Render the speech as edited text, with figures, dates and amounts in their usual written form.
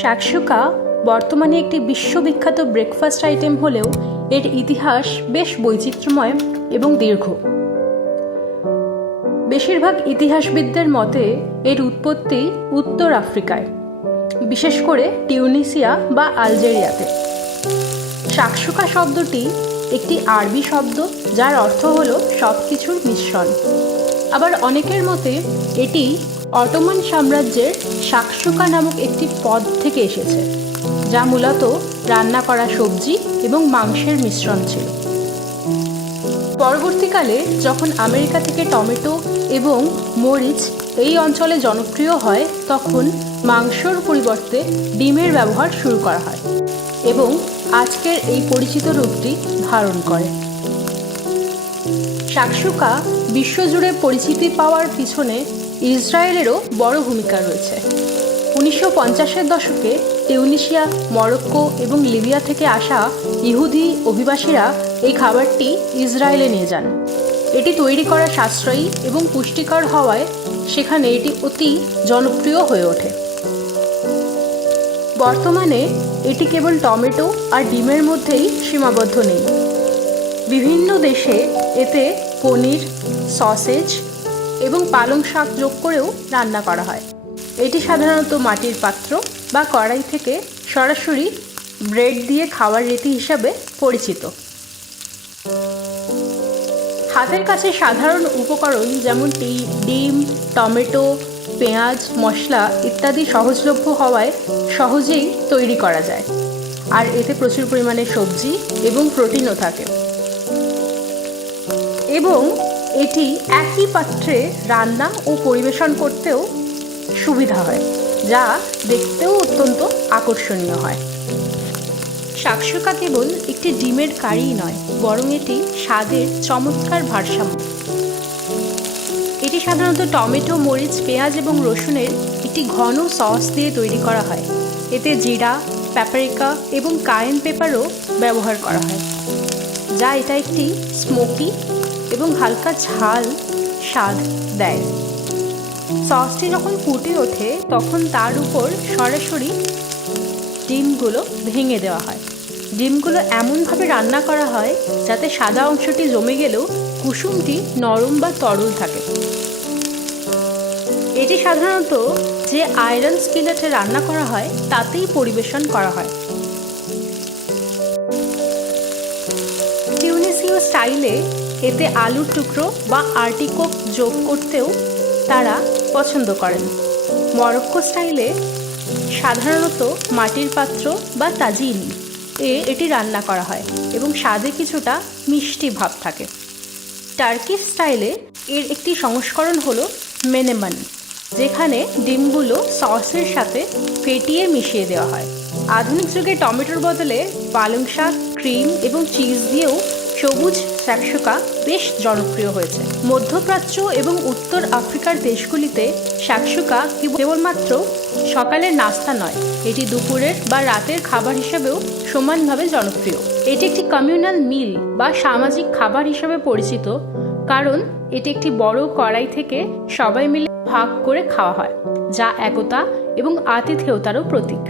শাকসুকা বর্তমানে একটি বিশ্ববিখ্যাত ব্রেকফাস্ট আইটেম হলেও এর ইতিহাস বেশ বৈচিত্র্যময় এবং দীর্ঘ। বেশিরভাগ ইতিহাসবিদদের মতে এর উৎপত্তি উত্তর আফ্রিকায়, বিশেষ করে টিউনিসিয়া বা আলজেরিয়াতে। শাকসুকা শব্দটি একটি আরবি শব্দ যার অর্থ হল সব কিছুর মিশ্রণ। আবার অনেকের মতে এটি অটোমান সাম্রাজ্যের শাকসুকা নামক একটি পদ থেকে এসেছে, যা মূলত রান্না করা সবজি এবং মাংসের মিশ্রণ ছিল। পরবর্তীকালে যখন আমেরিকা থেকে টমেটো এবং মরিচ এই অঞ্চলে জনপ্রিয় হয়, তখন মাংসর পরিবর্তে ডিমের ব্যবহার শুরু করা হয় এবং আজকের এই পরিচিত রূপটি ধারণ করে। শাকসুকা বিশ্বজুড়ে পরিচিতি পাওয়ার পিছনে ইসরায়েলেরও বড় ভূমিকা রয়েছে। 1950-এর দশকে টিউনিসিয়া, মরক্কো এবং লিবিয়া থেকে আসা ইহুদি অভিবাসীরা এই খাবারটি ইসরায়েলে নিয়ে যান। এটি তৈরি করা সাশ্রয়ী এবং পুষ্টিকর হওয়ায় সেখানে এটি অতি জনপ্রিয় হয়ে ওঠে। বর্তমানে এটি কেবল টমেটো আর ডিমের মধ্যেই সীমাবদ্ধ নেই। বিভিন্ন দেশে এতে পনির, সসেজ এবং পালং শাক যোগ করেও রান্না করা হয়। এটি সাধারণত মাটির পাত্র বা কড়াই থেকে সরাসরি ব্রেড দিয়ে খাওয়ার রীতি হিসাবে পরিচিত। হাতের কাছে সাধারণ উপকরণ যেমন ডিম, টমেটো, পেঁয়াজ, মশলা ইত্যাদি সহজলভ্য হওয়ায় সহজেই তৈরি করা যায়, আর এতে প্রচুর পরিমাণে সবজি এবং প্রোটিনও থাকে। এবং এটি একই পাত্রে রান্না ও পরিবেশন করতেও সুবিধা হয়, যা দেখতেও অত্যন্ত আকর্ষণীয় হয়। শাকসুকা কেবল একটি ডিমের কারিই নয়, বরং এটি স্বাদের চমৎকার ভারসাম্য। এটি সাধারণত টমেটো, মরিচ, পেঁয়াজ এবং রসুনের একটি ঘন সস দিয়ে তৈরি করা হয়। এতে জিরা, প্যাপরিকা এবং কায়েন পেপারও ব্যবহার করা হয়, যা এটা একটি স্মোকি এবং হালকা ঝাল স্বাদ দেয়। সসটি যখন ফুটে ওঠে তখন তার উপর সরাসরি ডিমগুলো ভেঙে দেওয়া হয়। ডিমগুলো এমনভাবে রান্না করা হয় যাতে সাদা অংশটি জমে গেলেও কুসুমটি নরম বা তরল থাকে। এটি সাধারণত যে আয়রন স্কিলেটে রান্না করা হয় তাতেই পরিবেশন করা হয়। টিউনিসীয় স্টাইলে এতে আলুর টুকরো বা আর্টিকক যোগ করতেও তারা পছন্দ করেন। মরক্কো স্টাইলে সাধারণত মাটির পাত্র বা তাজিন এটি রান্না করা হয় এবং স্বাদে কিছুটা মিষ্টি ভাব থাকে। টার্কিশ স্টাইলে এর একটি সংস্করণ হলো মেনেমান, যেখানে ডিমগুলো সসের সাথে ফেটিয়ে মিশিয়ে দেওয়া হয়। আধুনিক যুগে টমেটোর বদলে পালং শাক, ক্রিম এবং চিজ দিয়েও সবুজ শাকসুকা বেশ জনপ্রিয় হয়েছে। মধ্যপ্রাচ্য এবং উত্তর আফ্রিকার দেশগুলিতে শাকসুকা কেবলমাত্র সকালের নাস্তা নয়, এটি দুপুরের বা রাতের খাবার হিসেবেও সমানভাবে জনপ্রিয়। এটি একটি কমিউনাল মিল বা সামাজিক খাবার হিসেবে পরিচিত, কারণ এটি একটি বড় কড়াই থেকে সবাই মিলে ভাগ করে খাওয়া হয়, যা একতা এবং আতিথেয়তারও প্রতীক।